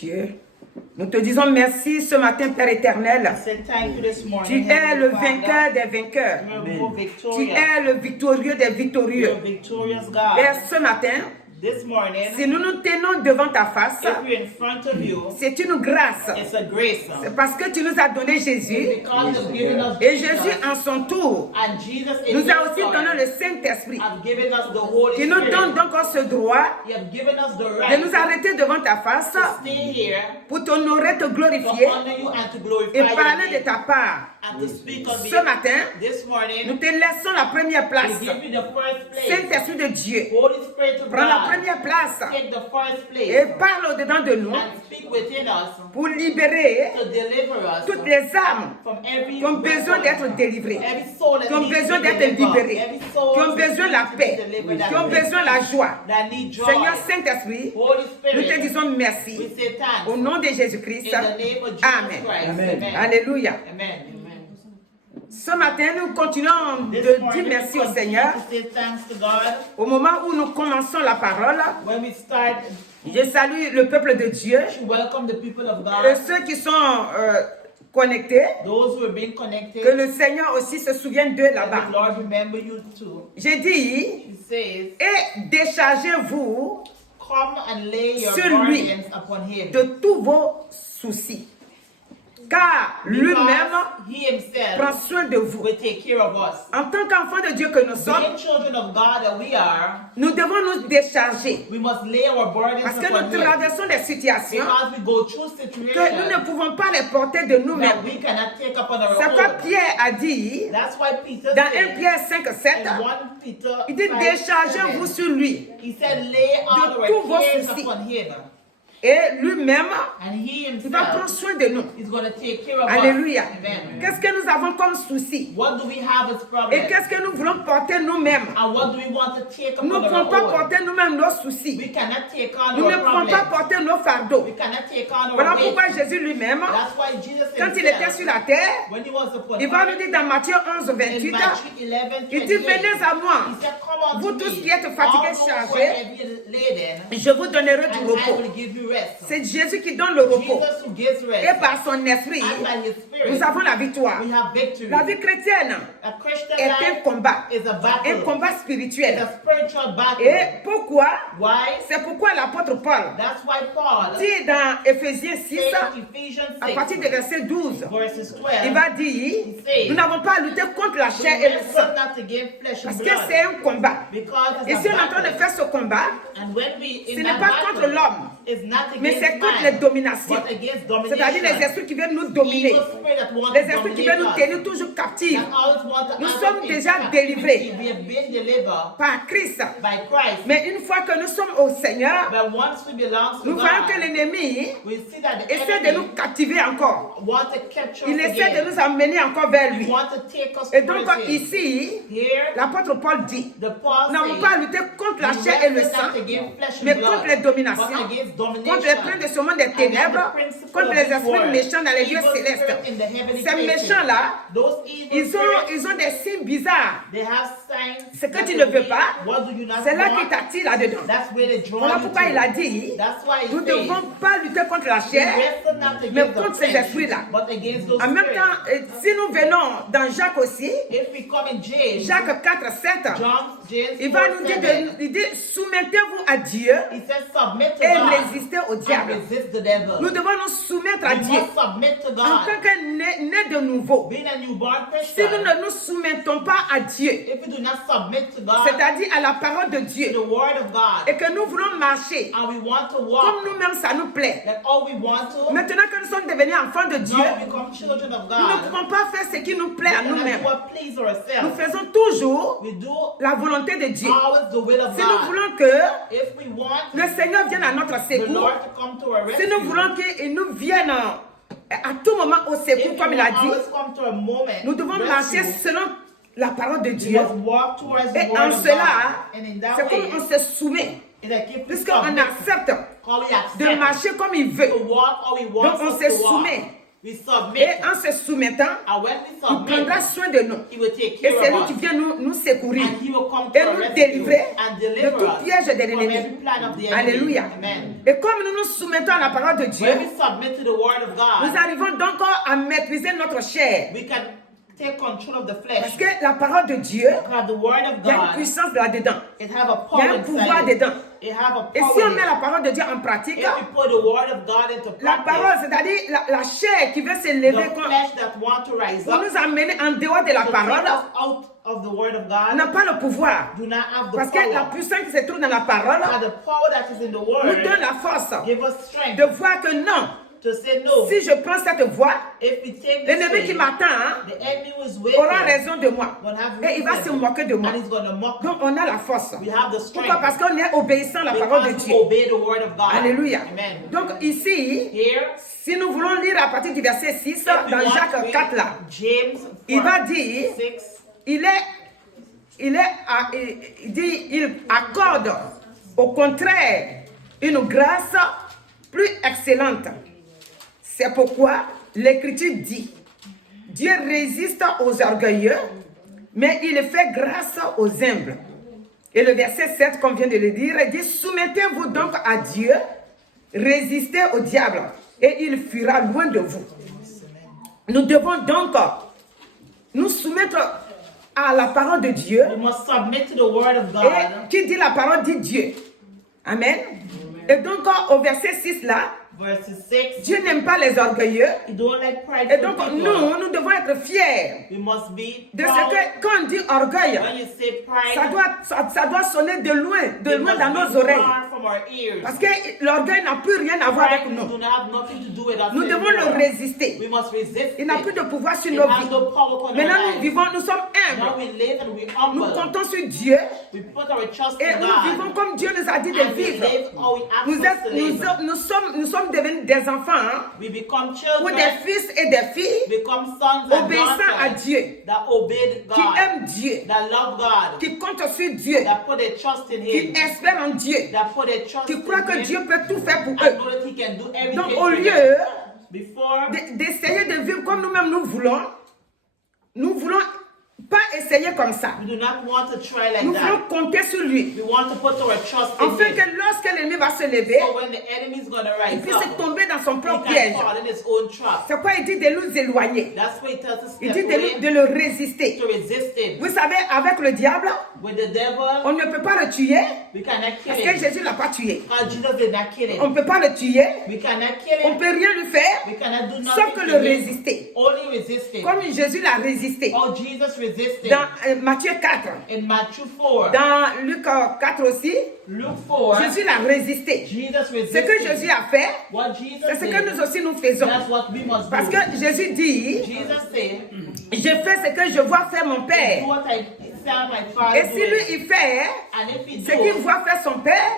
Dieu, nous te disons merci ce matin, Père éternel. Tu es le vainqueur des vainqueurs. Tu es le victorieux des victorieux. Père, ce matin, si nous nous tenons devant ta face, c'est une grâce. C'est parce que tu nous as donné Jésus. Et Jésus, en son tour, nous a aussi donné le Saint-Esprit, qui nous donne donc ce droit de nous arrêter devant ta face pour t'honorer, te glorifier et parler de ta part. Ce matin, nous te laissons la première place. Saint-Esprit de Dieu, prends la première place et parle au-dedans de nous pour libérer toutes les âmes qui ont besoin d'être délivrées, qui ont besoin d'être libérées, qui ont besoin de la paix, qui ont besoin de la joie. Seigneur Saint-Esprit, nous te disons merci. Au nom de Jésus-Christ. Amen. Amen. Alléluia. Ce matin, nous continuons de dire merci au Seigneur. Au moment où nous commençons la parole, je salue le peuple de Dieu et ceux qui sont connectés, que le Seigneur aussi se souvienne d'eux là-bas. J'ai dit, et déchargez-vous sur lui de tous vos soucis, car lui-même prend soin de vous. En tant qu'enfants de Dieu que nous sommes, nous devons nous décharger parce que nous traversons des situations que nous ne pouvons pas les porter de nous-mêmes. C'est quoi Pierre a dit dans 1 Pierre 5:7. Il dit déchargez-vous sur lui de tous vos soucis. Et lui-même, il va prendre soin de nous. Alléluia. Qu'est-ce que nous avons comme souci? Et qu'est-ce que nous voulons porter nous-mêmes? Nous ne pouvons pas porter nous-mêmes nos soucis. Nous ne pouvons pas porter nos fardeaux. Voilà pourquoi Jésus lui-même, quand il était sur la terre, il va nous dire dans Matthieu 11:28, il dit venez à moi, vous tous qui êtes fatigués, chargés, je vous donnerai du repos. C'est Jésus qui donne le repos. Et par son esprit, nous avons la victoire. La vie chrétienne est un combat spirituel. Et pourquoi? C'est pourquoi l'apôtre Paul dit dans Éphésiens 6, à partir du verset 12, il va dire, nous n'avons pas à lutter contre la chair et le sang, parce que c'est un combat. Et si on est en train de faire ce combat, ce n'est pas contre l'homme, mais c'est contre les dominations. C'est-à-dire les esprits qui viennent nous dominer. Les esprits qui viennent nous tenir toujours captifs. Nous sommes déjà délivrés par Christ. Mais une fois que nous sommes au Seigneur, nous voyons que l'ennemi essaie de nous captiver encore. Il essaie de nous amener encore vers lui. Et donc ici, l'apôtre Paul dit, nous n'avons pas à lutter contre la chair et le sang, mais contre les dominations, contre les princes de ce monde des ténèbres, contre les esprits méchants dans les lieux célestes. Ces méchants-là, ils ont des signes bizarres. Ce que tu ne veux pas, c'est là qui t'attire là-dedans. Voilà pourquoi il a dit, nous ne devons pas lutter contre la chair, mais contre ces esprits-là. En même temps, si nous venons dans Jacques aussi, Jacques 4:7, il va nous dire, soumettez-vous à Dieu et résistez au diable. Nous devons nous soumettre à Dieu en tant que né de nouveau. Si nous ne nous soumettons pas à Dieu, c'est-à-dire à la parole de Dieu, et que nous voulons marcher comme nous-mêmes ça nous plaît, maintenant que nous sommes devenus enfants de Dieu, nous ne pouvons pas faire ce qui nous plaît à nous-mêmes. Nous faisons toujours la volonté de Dieu. Si nous voulons que le Seigneur vienne à notre secours, si nous voulons qu'il nous vienne à tout moment au secours, comme il a dit, nous devons marcher selon la parole de Dieu. Et en cela, c'est comme on se soumet, puisqu'on accepte de marcher comme il veut. Donc on se soumet. Et en se soumettant, il prendra soin de nous. Et c'est lui qui vient nous secourir et nous délivrer de tout piège de l'ennemi. Alléluia. Et comme nous nous soumettons à la parole de Dieu, nous arrivons donc à maîtriser notre chair. Parce que la parole de Dieu, il y a une puissance là-dedans. Il y a un pouvoir dedans. Et si on met la parole de Dieu en pratique, la parole, c'est-à-dire la chair qui veut se lever pour nous amener en dehors de la parole, n'a pas le pouvoir. Parce que la puissance qui se trouve dans la parole nous donne la force de voir que non. Si je prends cette voie, l'ennemi qui m'attend aura raison de moi. Et il va se moquer de moi. Donc on a la force. Pourquoi? Parce qu'on est obéissant à la parole de Dieu. Alléluia. Donc ici, si nous voulons lire à partir du verset 6, dans Jacques 4 là, il va dire, il accorde au contraire une grâce plus excellente. C'est pourquoi l'Écriture dit, Dieu résiste aux orgueilleux, mais il fait grâce aux humbles. Et le verset 7, comme vient de le dire, dit, soumettez-vous donc à Dieu, résistez au diable, et il fuira loin de vous. Nous devons donc nous soumettre à la parole de Dieu. Et qui dit la parole dit Dieu. Amen. Et donc au verset 6 là, Dieu n'aime pas les orgueilleux. Et donc nous devons être fiers de ce que, quand on dit orgueil, ça doit sonner de loin dans nos oreilles. Parce que l'orgueil n'a plus rien à voir avec nous. Nous devons le résister. Il n'a plus de pouvoir sur nos vies. Maintenant nous sommes humbles. Nous comptons sur Dieu. Et nous vivons comme Dieu nous a dit de vivre. Nous sommes devenus des enfants, ou des fils et des filles, obéissants à Dieu, qui aiment Dieu, qui comptent sur Dieu, qui espèrent en Dieu, qui croient que Dieu peut tout faire pour eux. Donc au lieu d'essayer de vivre comme nous-mêmes nous voulons pas essayer comme ça. Nous voulons compter sur lui. Afin que lorsque l'ennemi va se lever, il puisse tomber dans son propre piège. C'est pourquoi il dit de nous éloigner. Il dit de le résister. Vous savez, avec le diable, on ne peut pas le tuer. Parce que Jésus ne l'a pas tué. On ne peut pas le tuer. On ne peut rien lui faire. Sauf que le résister. Comme Jésus l'a résisté. Dans Matthieu 4, dans Luc 4 aussi, Jésus l'a résisté. Ce que Jésus a fait, c'est ce que nous aussi nous faisons. Parce que Jésus dit, je fais ce que je vois faire mon Père. Et si lui il fait ce qu'il voit faire son Père,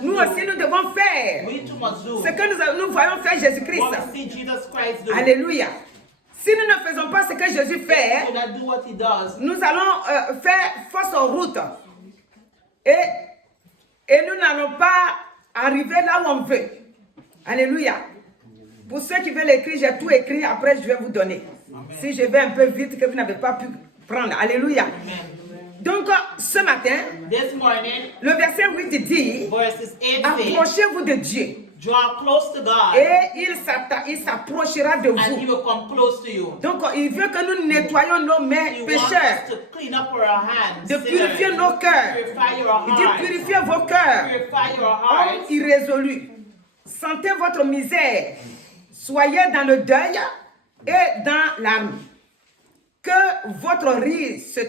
nous aussi nous devons faire ce que nous voyons faire Jésus-Christ. Alléluia. Si nous ne faisons pas ce que Jésus fait, nous allons faire fausse route. Et nous n'allons pas arriver là où on veut. Alléluia. Pour ceux qui veulent écrire, j'ai tout écrit. Après, je vais vous donner. Amen. Si je vais un peu vite, que vous n'avez pas pu prendre. Alléluia. Amen. Donc, ce matin, le verset 8 dit, approchez-vous de Dieu. Draw close to God. Et il s'approchera de vous. And he will come close to you. Donc il veut que nous nettoyions nos mains pécheurs. De purifier nos cœurs. Il dit purifiez vos cœurs. Hommes irrésolus. Sentez votre misère. Soyez dans le deuil et dans l'arme. Que votre rire se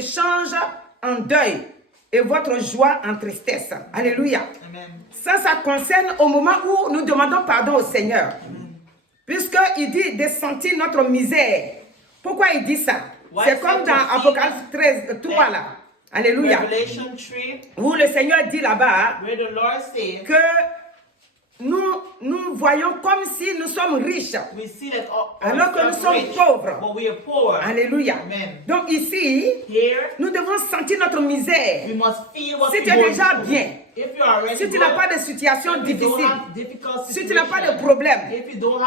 change en deuil et votre joie en tristesse. Alléluia. Amen. Ça concerne au moment où nous demandons pardon au Seigneur. Puisqu'il dit de sentir notre misère. Pourquoi il dit ça? C'est comme dans Apocalypse 3 là. Alléluia. Où le Seigneur dit là-bas que nous voyons comme si nous sommes riches. Alors que nous sommes pauvres. Alléluia. Amen. Donc ici, nous devons sentir notre misère. Si tu es déjà bien, Si tu n'as pas de situation difficile, si tu n'as pas de problème,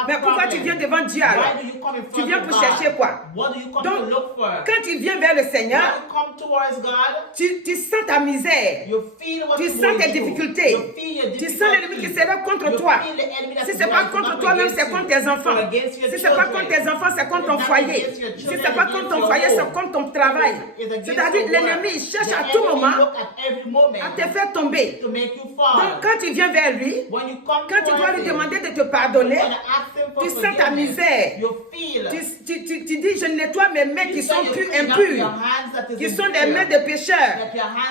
mais pourquoi tu viens devant Dieu alors? Tu viens pour chercher quoi? Donc, quand tu viens vers le Seigneur, tu sens ta misère, tu sens tes difficultés, tu sens l'ennemi qui s'élève contre toi. Si ce n'est pas contre toi-même, c'est contre tes enfants. Si ce n'est pas contre tes enfants, c'est contre ton foyer. Si ce n'est pas contre ton foyer, c'est contre ton travail. C'est-à-dire l'ennemi cherche à tout moment à te faire tomber. Donc quand tu viens vers lui, quand tu dois lui demander de te pardonner, tu sens ta misère. Tu dis, je nettoie mes mains qui sont plus impures, qui sont des mains de pécheurs.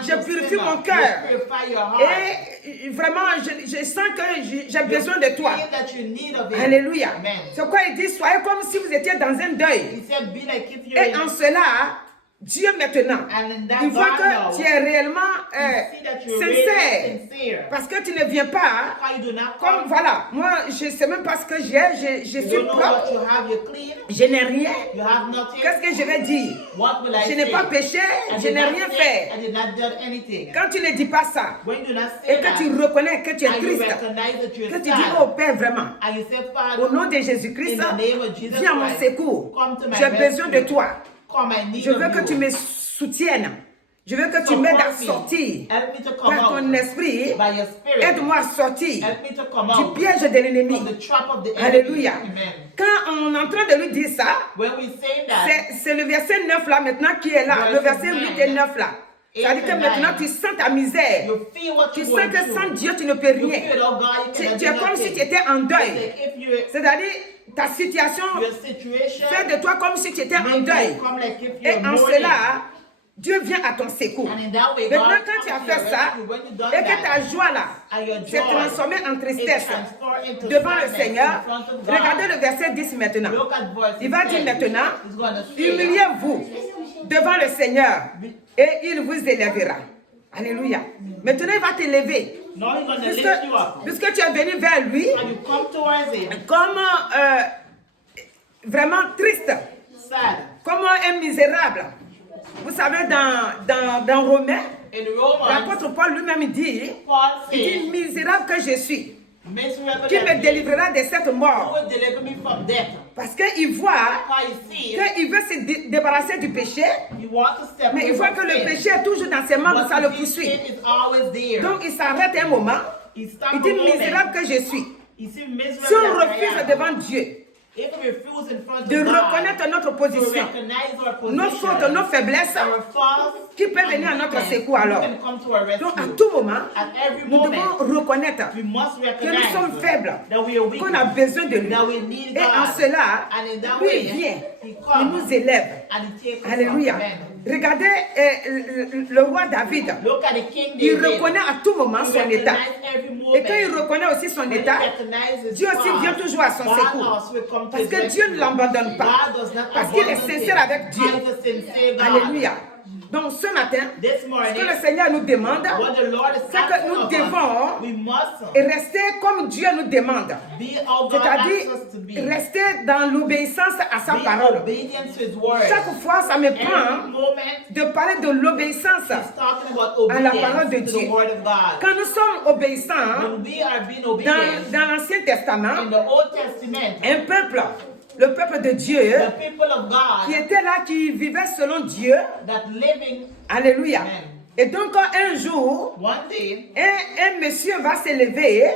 Je purifie mon cœur. Et vraiment, je sens que j'ai besoin de toi. Alléluia. C'est quoi il dit? Soyez comme si vous étiez dans un deuil. Et en cela, Dieu maintenant, il voit que tu es réellement sincère. Parce que tu ne viens pas comme, voilà, moi je ne sais même pas ce que j'ai, je suis propre, je n'ai rien. Qu'est-ce que je vais dire? Je n'ai pas péché, je n'ai rien fait. Quand tu ne dis pas ça, et que tu reconnais que tu es triste, que tu dis, oh Père vraiment, au nom de Jésus-Christ, viens à mon secours, j'ai besoin de toi. Je veux que tu me soutiennes. Je veux que tu m'aides à sortir par ton esprit. Aide-moi à sortir du piège de l'ennemi. Alléluia. Quand on est en train de lui dire ça, c'est le verset 9 là maintenant qui est là. Le verset 8 et 9 là. C'est-à-dire que maintenant tu sens ta misère. Tu sens que sans Dieu tu ne peux rien. Tu es comme si tu étais en deuil. C'est-à-dire ta situation fait de toi comme si tu étais en deuil. Et en cela, Dieu vient à ton secours. Maintenant, quand tu as fait ça, et que ta joie là s'est transformée en tristesse devant le Seigneur, regardez le verset 10 maintenant. Il va dire maintenant, humiliez-vous devant le Seigneur et il vous élèvera. Alléluia. Maintenant, il va t'élever. Puisque tu es venu vers lui, comme vraiment triste, comme un misérable. Vous savez, dans Romains, l'apôtre Paul lui-même dit, misérable que je suis, qui me délivrera de cette mort. Parce qu'il voit qu'il veut se débarrasser du péché, mais il voit que le péché est toujours dans ses membres, ça le poursuit. Donc il s'arrête un moment, il dit misérable que je suis. Si on refuse devant Dieu de reconnaître notre position, nos fautes, nos faiblesses, qui peut venir à notre secours alors. Donc à tout moment, nous devons reconnaître que nous sommes faibles, qu'on a besoin de lui. Et en cela, lui il vient, il nous élève. Alléluia. Regardez le roi David. Il reconnaît à tout moment son état. Et quand il reconnaît aussi son état, Dieu aussi vient toujours à son secours. Parce que Dieu ne l'abandonne pas. Parce qu'il est sincère avec Dieu. Alléluia. Donc ce matin, ce que le Seigneur nous demande, c'est que nous devons rester comme Dieu nous demande. C'est-à-dire rester dans l'obéissance à sa parole. Chaque fois, ça me prend de parler de l'obéissance à la parole de Dieu. Quand nous sommes obéissants, dans l'Ancien Testament, un peuple, le peuple de Dieu, qui était là, qui vivait selon Dieu. Alléluia. Et donc un jour, un monsieur va s'élever et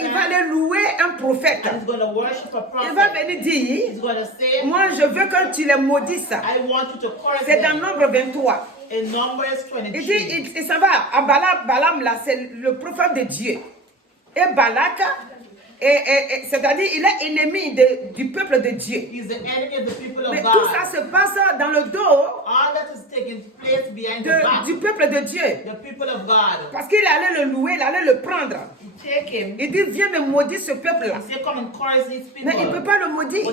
il va aller louer un prophète. Il va venir dire, moi je veux que tu les maudisses. C'est dans Nombre 23. Il dit, il s'en va à Balaam là, c'est le prophète de Dieu. Et Balak, c'est-à-dire il est ennemi du peuple de Dieu. Mais tout ça se passe dans le dos du peuple de Dieu. Parce qu'il allait le louer, il allait le prendre. Il dit, viens me maudire ce peuple-là. Mais il ne peut pas le maudire.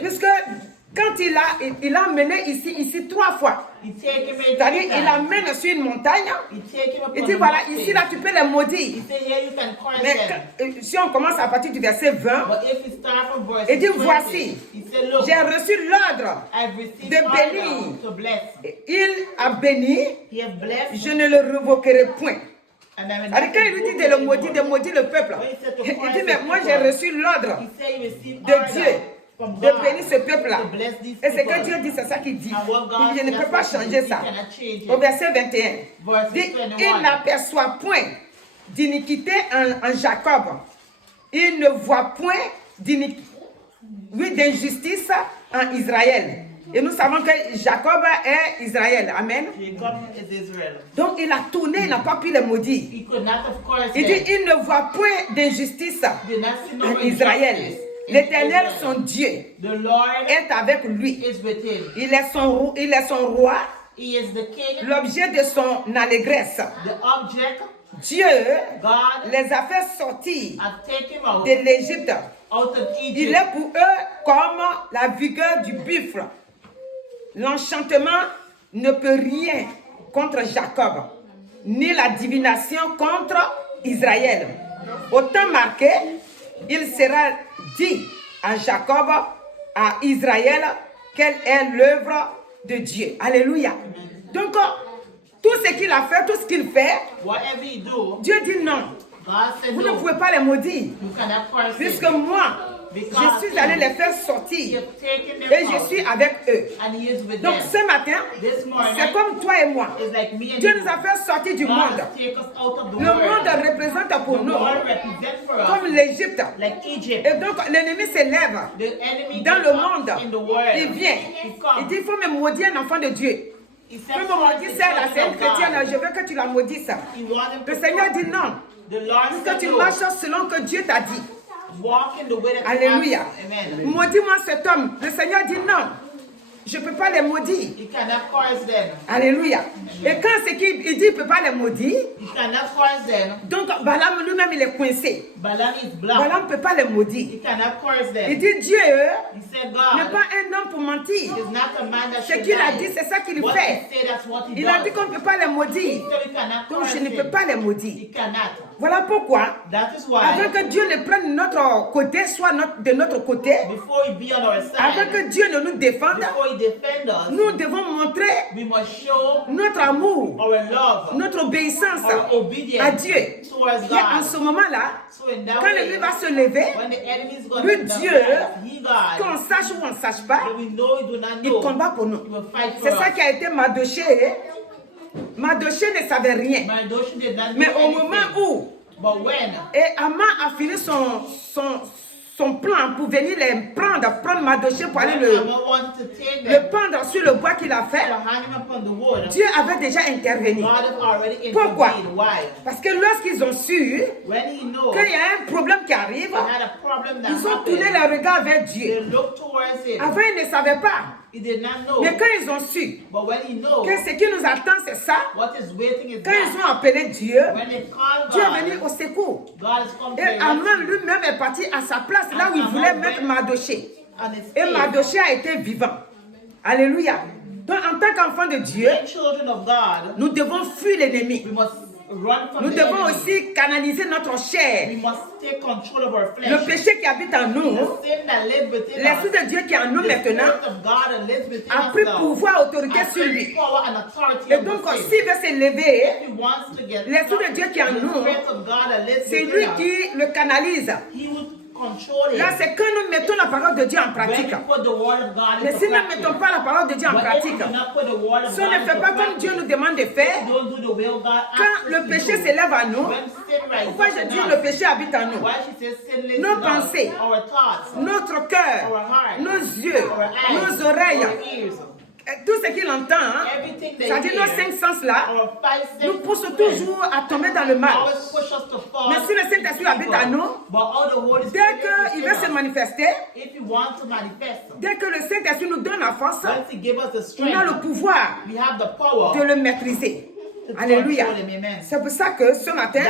Puisque quand il a mené ici 3 fois. C'est-à-dire, il l'amène sur une montagne. Il dit, voilà, ici, là, tu peux les maudire. Mais si on commence à partir du verset 20, il dit, voici, j'ai reçu l'ordre de bénir. Il a béni, je ne le révoquerai point. Alors quand il lui dit de le maudire, de maudire le peuple, il dit, mais moi j'ai reçu l'ordre de Dieu de bénir ce peuple-là. Et c'est que Dieu dit, c'est ça qu'il dit. Il ne peut pas changer ça. Au verset 21, dit, il n'aperçoit point d'iniquité en Jacob. Il ne voit point d'injustice en Israël. Et nous savons que Jacob est Israël. Amen. Donc il a tourné, il n'a pas pu le maudire. Il dit, il ne voit point d'injustice en Israël. L'Éternel, son Dieu, est avec lui. Il est son roi, l'objet de son allégresse. Dieu les a fait sortir de l'Égypte. Il est pour eux comme la vigueur du buffle. L'enchantement ne peut rien contre Jacob, ni la divination contre Israël. Au temps marqué, il sera dit à Jacob, à Israël, quelle est l'œuvre de Dieu. Alléluia. Donc, tout ce qu'il a fait, tout ce qu'il fait, Dieu dit non. Vous ne pouvez pas les maudire. Puisque moi, je suis allé les faire sortir. Et je suis avec eux. Donc ce matin, c'est comme toi et moi. Dieu nous a fait sortir du monde. Le monde représente pour nous comme l'Égypte. Et donc l'ennemi s'élève dans le monde. Il vient. Il dit, il faut me maudire un enfant de Dieu. Il faut me maudire celle-là, c'est une chrétienne, je veux que tu la maudisses. Le Seigneur dit non. Que tu marches selon que Dieu t'a dit. Alléluia. Maudis-moi cet homme. Le Seigneur dit non. Je ne peux pas les maudire. Alléluia. Et quand c'est qu'il dit qu'il ne peut pas les maudire, donc Balaam lui-même il est coincé. Balaam ne peut pas les maudire. Il dit Dieu n'est pas un homme pour mentir. Ce qu'il a dit, c'est ça qu'il fait. Il a dit qu'on ne peut pas les maudire. Donc je ne peux pas les maudire. Voilà pourquoi, avant que Dieu ne prenne notre côté, soit de notre côté, avant que Dieu ne nous défende, nous devons montrer notre amour, notre obéissance à Dieu. Et en ce moment-là, quand l'ennemi va se lever, le Dieu, qu'on sache ou on ne sache pas, il combat pour nous. C'est ça qui a été Mardoché. Mardoché ne savait rien. Mais au moment où Haman a fini son plan pour venir les prendre Mardoché pour aller le pendre sur le bois qu'il a fait, Dieu avait déjà intervenu. Pourquoi? Parce que lorsqu'ils ont su qu'il y a un problème qui arrive, ils ont tourné leur regard vers Dieu. Avant, ils ne savaient pas. Mais quand ils ont su que ce qui nous attend, c'est ça, quand ils ont appelé Dieu, Dieu est venu au secours. Et Haman lui-même est parti à sa place, là où il voulait mettre Mardoché. Et Mardoché a été vivant. Alléluia. Donc en tant qu'enfant de Dieu, nous devons fuir l'ennemi. Nous devons aussi canaliser notre chair. Le péché qui habite en nous, l'Esprit de Dieu qui est en nous maintenant, a pris pouvoir, autorité sur lui. Et donc, s'il veut s'élever, l'Esprit de Dieu qui est en nous, c'est lui qui le canalise. Là, c'est quand nous mettons la parole de Dieu en pratique. Mais si nous ne mettons pas la parole de Dieu en pratique, si on ne fait pas comme Dieu nous demande de faire, quand le péché s'élève à nous, pourquoi je dis le péché habite en nous? Nos pensées, notre cœur, nos yeux, nos oreilles, tout ce qu'il entend, c'est-à-dire nos 5 sens-là, nous poussent toujours à tomber dans le mal. Mais si le Saint-Esprit habite en nous, dès qu'il veut se manifester, dès que le Saint-Esprit nous donne la force, on a le pouvoir de le maîtriser. Alléluia. C'est pour ça que ce matin,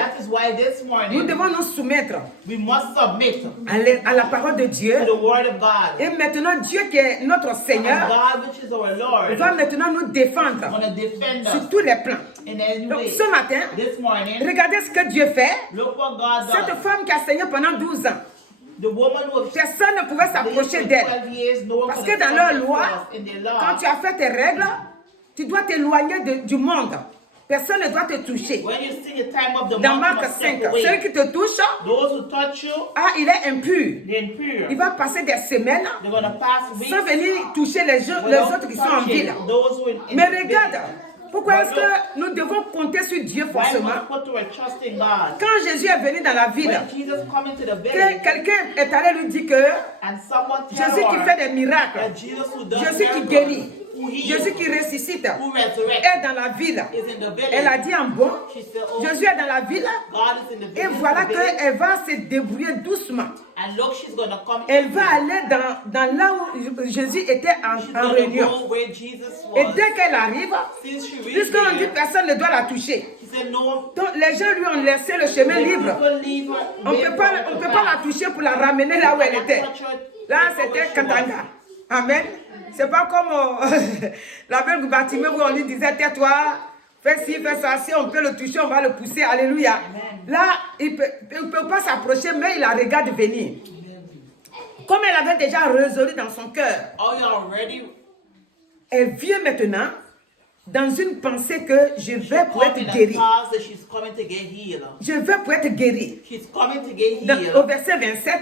nous devons nous soumettre à la parole de Dieu. Et maintenant, Dieu qui est notre Seigneur va maintenant nous défendre sur tous les plans. Donc ce matin, regardez ce que Dieu fait. Cette femme qui a saigné pendant 12 ans, personne ne pouvait s'approcher d'elle. Parce que dans leur loi, quand tu as fait tes règles, tu dois t'éloigner du monde. Personne ne doit te toucher. When you see the time of the Dans month, Marc you must 5, step away. celui qui te touche, Those who touch you, il est impur. they're impure. Il va passer des semaines They're going to pass weeks sans venir toucher les autres qui sont en ville. those who in Mais the regarde, village. pourquoi est-ce que nous devons compter sur Dieu Why forcément? must put our trust in God? Quand Jésus est venu dans la ville, When Jesus come into the que village, quelqu'un est allé lui dire que and someone tell Jésus qui her fait des miracles, that Jesus who does Jésus qui miracles, guérit, who heals, Jésus qui ressuscite, who resurrects, est dans la ville. is in the village. Elle a dit en bon, She said, oh, Jésus est dans la ville, God is in the et village. voilà in the village. qu'elle va se débrouiller doucement. And look, she's going to come. Elle va aller dans là où Jésus était en She's going to réunion. go where Jesus Et was. dès qu'elle arrive, Since she reached puisqu'on dit there, personne ne doit la toucher, he said, no, donc les gens lui ont laissé le chemin libre. people leave her. On ne peut pas la toucher pour la ramener là où elle était. Là, c'était Katanga. Amen. C'est pas comme la belle Bartimée où on lui disait, tais-toi, fais ci, fais ça. Si on peut le toucher, on va le pousser. Alléluia. Là, il ne peut pas s'approcher, mais il la regarde venir. Comme elle avait déjà résolu dans son cœur, elle vient maintenant dans une pensée que je vais pour être guérie. Je vais pour être guérie. Au verset 27,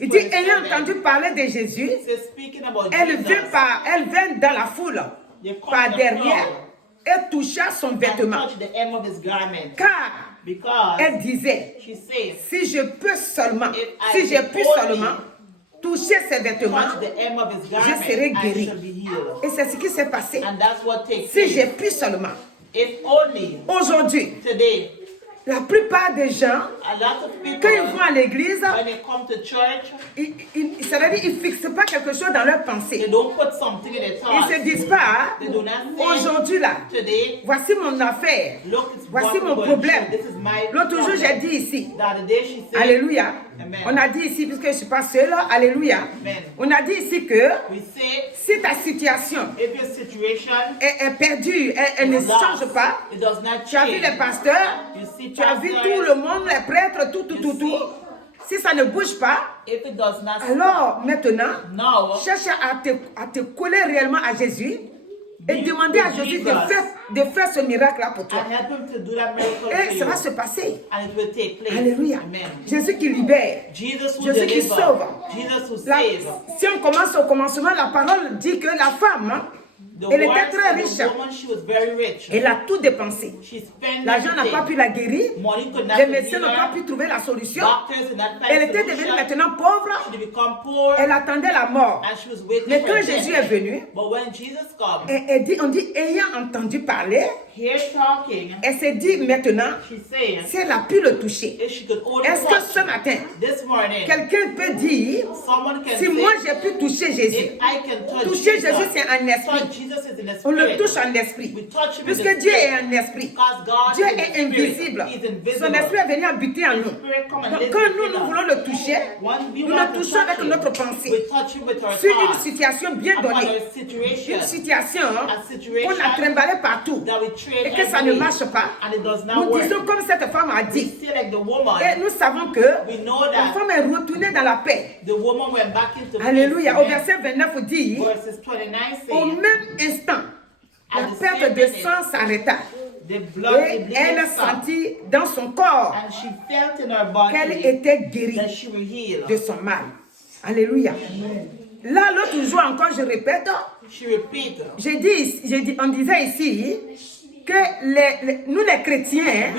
il dit, ayant entendu parler de Jésus, elle vint dans la foule par derrière et toucha son vêtement. Car elle disait, si je peux seulement toucher ses vêtements, je serai guérie. Et c'est ce qui s'est passé. Si j'ai pu seulement. Aujourd'hui, la plupart des gens, quand ils vont à l'église, ils ne fixent pas quelque chose dans leur pensée. Ils ne se disent pas, aujourd'hui là, voici mon affaire, voici mon problème. L'autre jour, j'ai dit ici, alléluia, on a dit ici, puisque je ne suis pas seule, alléluia, on a dit ici que si ta situation est perdue, elle ne change pas, tu as vu les pasteurs, tu as vu tout le monde, les prêtres, tout. Si ça ne bouge pas, alors maintenant, cherche à te coller réellement à Jésus et demander à Jésus de faire ce miracle-là pour toi. Et ça va se passer. Alléluia. Jésus qui libère. Jésus qui sauve. Si on commence au commencement, la parole dit que la femme, elle était très riche. Elle a tout dépensé. L'argent n'a pas pu la guérir. Les médecins n'ont pas pu trouver la solution. Elle était devenue maintenant pauvre. Elle attendait la mort. Mais quand Jésus est venu, on dit, ayant entendu parler, elle s'est dit maintenant, si elle a pu le toucher, est-ce que ce matin, quelqu'un peut dire, si moi j'ai pu toucher Jésus, toucher Jésus c'est un esprit. On le touche en esprit. Puisque Dieu est un esprit. Dieu est invisible. Son esprit est venu habiter en nous. Donc quand nous voulons le toucher, nous le touchons avec notre pensée. Sur une situation bien donnée. Une situation qu'on a trimballée partout. Et que ça ne marche pas. Nous disons comme cette femme a dit. Et nous savons que la femme est retournée dans la paix. Alléluia. Au verset 29 dit, au même instant, la perte de sang s'arrêta. Et elle sentit dans son corps qu'elle était guérie de son mal. Alléluia. Là, l'autre jour encore, je répète, on disait ici que nous les chrétiens,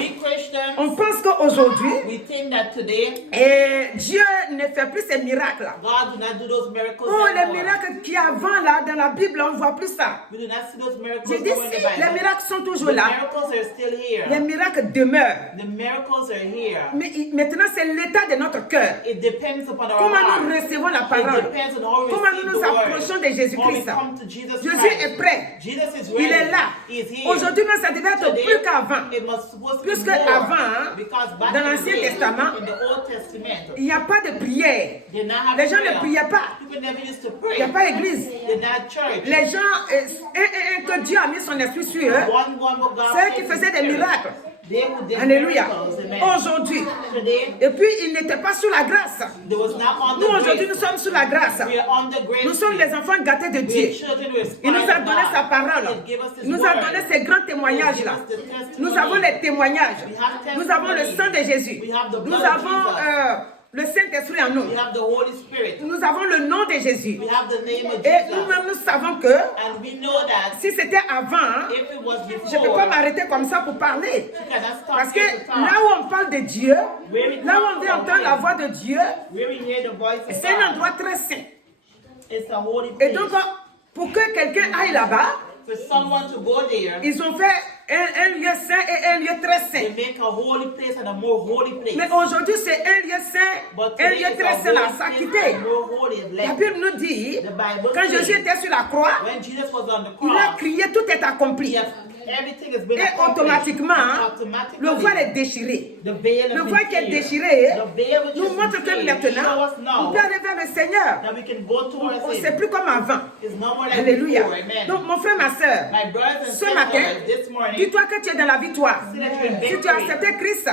on pense qu'aujourd'hui, Dieu ne fait plus ces miracles. Oh, les miracles qui avant là, dans la Bible, on ne voit plus ça. J'ai dit, si, les miracles sont toujours là. Les miracles demeurent. Mais maintenant, c'est l'état de notre cœur. Comment nous recevons la parole. Comment nous nous approchons de Jésus-Christ. Jésus est prêt. Il est là. Aujourd'hui, ça devait être plus qu'avant. Puisque avant, dans l'Ancien Testament, il n'y a pas de prière. Les gens ne priaient pas. Il n'y a pas d'église. Les gens, que Dieu a mis son esprit sur eux, c'est eux qui faisaient des miracles. Alléluia. Aujourd'hui. Et puis, il n'était pas sous la grâce. Nous, aujourd'hui, nous sommes sous la grâce. Nous sommes les enfants gâtés de Dieu. Il nous a donné sa parole. Il nous a donné ces grands témoignages-là. Nous avons les témoignages. Nous avons le sang de Jésus. Nous avons le Saint-Esprit en nous. Nous avons le nom de Jésus. Et nous-mêmes, nous savons que si c'était avant, je ne peux pas m'arrêter comme ça pour parler. Parce que là où on parle de Dieu, là où on veut entendre la voix de Dieu, c'est un endroit très saint. Et donc, pour que quelqu'un aille là-bas, ils ont fait un lieu saint et un lieu très saint. Mais aujourd'hui, c'est un lieu saint, un lieu très saint là, ça a quitté. La Bible nous dit, quand Jésus était sur la croix, il a crié, tout est accompli. Et automatiquement, le voile est déchiré. Le voile qui est déchiré nous montre que maintenant, on peut aller vers le Seigneur. C'est plus comme avant. Alléluia. Donc, mon frère, ma soeur, ce matin, dis-toi que tu es dans la victoire. Si tu as accepté Christ,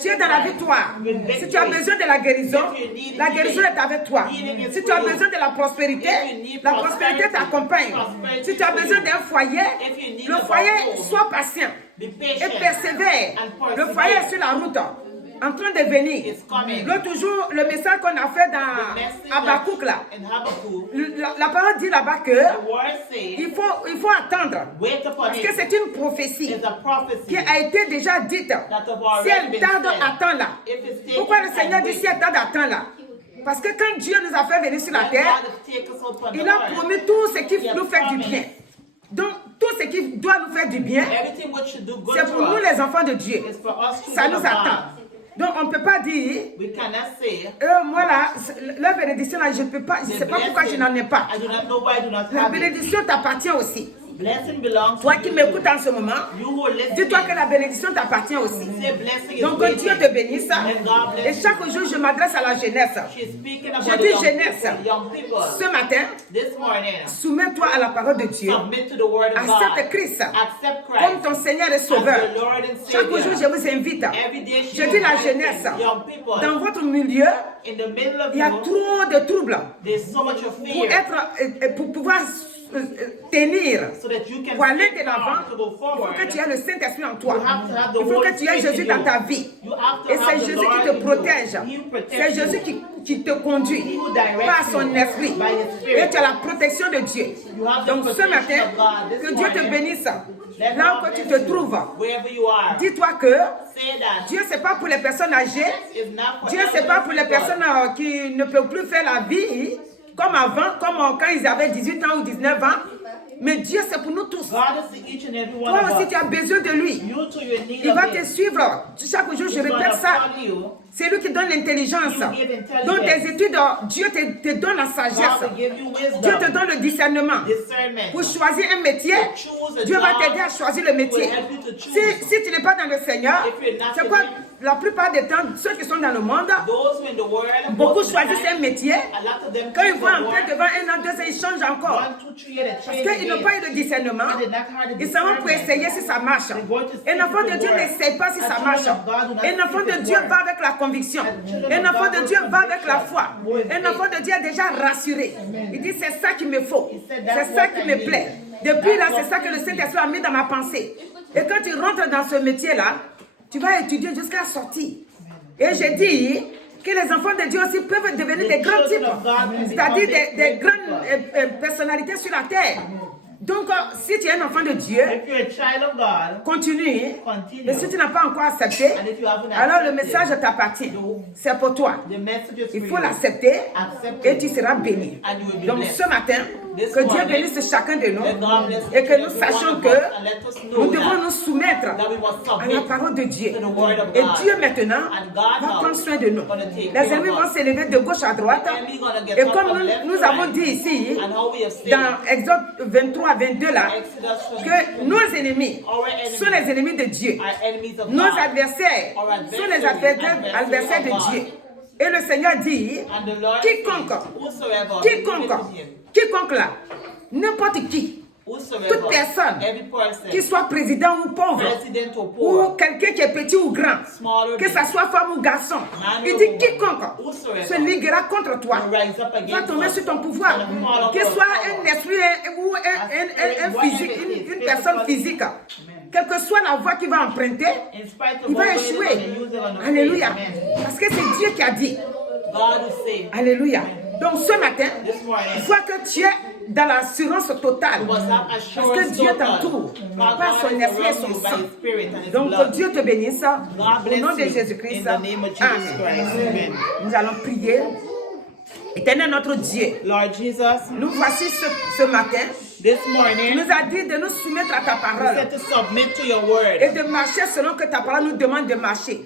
tu es dans la victoire. Si tu as besoin de la guérison est avec toi. Si tu as besoin de la prospérité t'accompagne. Si tu as besoin d'un foyer, le foyer, sois patient et persévère. Le foyer est sur la route, en train de venir. L'autre jour, le message qu'on a fait dans Habakkuk, là, la parole dit là-bas que il faut attendre. Parce que c'est une prophétie qui a été déjà dite. Si elle tarde, attends-la. Pourquoi le Seigneur dit si elle tarde, attends-la? Parce que quand Dieu nous a fait venir sur la terre, il a promis tout ce qui nous fait du bien. Donc, tout ce qui doit nous faire du bien, c'est pour nous les enfants de Dieu. Ça nous attend. Donc, on ne peut pas dire, moi là, la bénédiction là, je ne peux pas, je ne sais pas pourquoi je n'en ai pas. La bénédiction t'appartient aussi. Toi qui m'écoutes en ce moment, dis-toi que la bénédiction t'appartient aussi. Donc que Dieu te bénisse. Et chaque jour, je m'adresse à la jeunesse. Je dis jeunesse, ce matin, soumets-toi à la parole de Dieu. Accepte Christ comme ton Seigneur et Sauveur. Chaque jour, je vous invite. Je dis la jeunesse, dans votre milieu, il y a trop de troubles pour pouvoir tenir, pour aller de l'avant, il faut que tu aies le Saint-Esprit en toi. Il faut que tu aies Jésus dans ta vie. Et c'est Jésus qui te protège. C'est Jésus qui te conduit par son esprit. Et tu as la protection de Dieu. Donc ce matin, que Dieu te bénisse. Là où tu te trouves, dis-toi que Dieu, ce n'est pas pour les personnes âgées. Dieu, ce n'est pas pour les personnes qui ne peuvent plus faire la vie comme avant, comme quand ils avaient 18 ans ou 19 ans. Mais Dieu, c'est pour nous tous. Toi aussi, tu as besoin de lui. Il va te suivre. Chaque jour, je répète ça. C'est lui qui donne l'intelligence. Dans tes études, Dieu te donne la sagesse. Dieu te donne le discernement. Pour choisir un métier, Dieu va t'aider à choisir le métier. Si tu n'es pas dans le Seigneur, c'est quoi? La plupart des temps, ceux qui sont dans le monde, beaucoup choisissent un métier. Quand ils vont entrer devant un an, 2 ans, ils changent encore. Parce qu'ils n'ont pas eu de discernement. Ils s'en vont pour essayer si ça marche. Un enfant de Dieu n'essaye pas si ça marche. Un enfant de Dieu va avec la conviction. Un enfant de Dieu va avec la foi. Un enfant de Dieu est déjà rassuré. Il dit, c'est ça qu'il me faut. C'est ça qui me plaît. Depuis là, c'est ça que le Saint-Esprit a mis dans ma pensée. Et quand tu rentres dans ce métier-là, tu vas étudier jusqu'à la sortie. Et j'ai dit que les enfants de Dieu aussi peuvent devenir des grands types, c'est-à-dire des grandes personnalités sur la terre. Donc, si tu es un enfant de Dieu, continue. Et si tu n'as pas encore accepté, alors le message t'appartient. C'est pour toi. Il faut l'accepter et tu seras béni. Donc, ce matin, que Dieu bénisse chacun de nous et que nous sachions que nous devons nous soumettre à la parole de Dieu. Et Dieu maintenant va prendre soin de nous. Les ennemis vont s'élever de gauche à droite. Et comme nous avons dit ici, dans Exode 23, 22 là, que nos ennemis sont les ennemis de Dieu. Nos adversaires sont les adversaires de Dieu. Et le Seigneur dit, quiconque là, n'importe qui, toute personne, qu'il soit président ou pauvre, ou quelqu'un qui est petit ou grand, que ce soit femme ou garçon, il dit quiconque se liguera contre toi, va tomber sur ton pouvoir, qu'il soit un esprit ou un physique, une personne physique. Quelle que soit la voie qu'il va emprunter, il va échouer. Alléluia. Parce que c'est Dieu qui a dit. Alléluia. Donc ce matin, vois que tu es dans l'assurance totale. Parce que Dieu t'entoure par son esprit et son sang. Donc que Dieu te bénisse. Au nom de Jésus-Christ. Amen. Nous allons prier. Éternel notre Dieu, Lord Jesus, nous voici ce matin. This Tu morning, nous as dit de nous soumettre à ta you parole said to submit to your word et de marcher selon que ta parole nous demande de marcher.